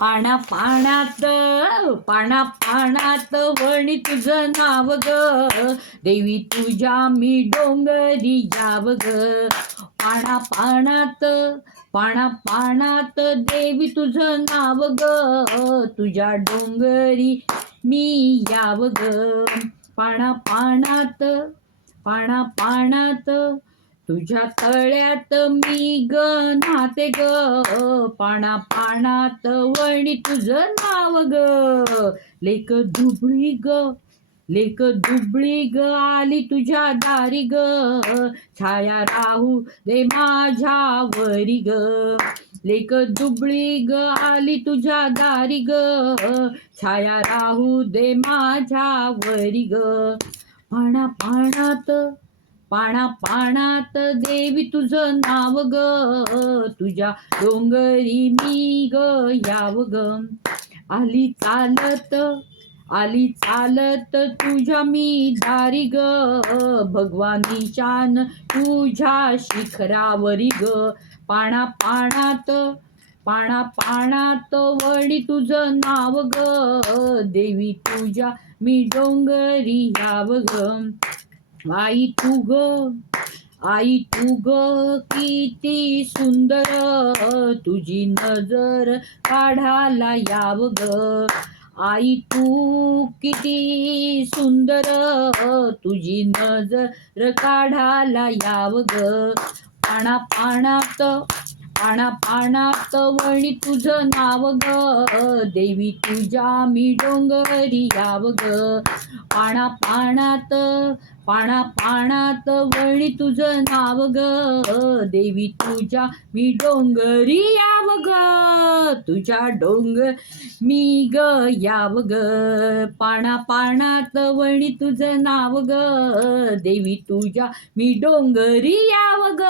पाण्या पाण्यात पाण्या पाण्यात वणी तुझं नाव ग, देवी तुझ्या मी डोंगरी याव ग. पाण्या पाण्यात पाण्या पाण्यात देवी तुझं नाव ग, तुझ्या डोंगरी मी याव ग. पाण्या पाण्यात पाण्या पाण्यात तुझ्या तळ्यात मी ग न्हाते ग, पाण्या पाण्यात वणी तुझं नाव ग. लेक दुबळी ग लेक दुबळी ग आली तुझ्या दारी ग, छाया राहू दे माझ्यावरी ग. लेक दुबळी ग आली तुझ्या दारी ग, छाया राहू दे माझ्यावरी ग. पाण्या पाण्यात पाण्या पाण्यात देवी तुझं नाव ग, तुझ्या डोंगरी मी ग याव ग. आली चालत तुझ्या मी दारी ग, भगवानी शान तुझ्या शिखरावरी ग. पाण्या पाण्यात पाण्या पाण्यात वणी तुझं नाव ग, देवी तुझ्या मी डोंगरी याव ग. आई तू ग किती सुंदर, तुझी नजर काढायला याव ग. आई तू किती सुंदर, तुझी नजर काढायला याव ग. पाण्या पाण्यात पाण्या पाण्यात वणी तुझं नाव ग, देवी तुझ्या मी डोंगरी याव ग. पाण्या पाण्यात पाण्या पाण्यात वणी तुझं नाव ग, देवी तुझ्या मी डोंगरी याव ग, तुझ्या डोंगर मी ग याव ग. पाण्या पाण्यात वणी तुझं नाव ग, देवी तुझ्या मी डोंगरी याव ग.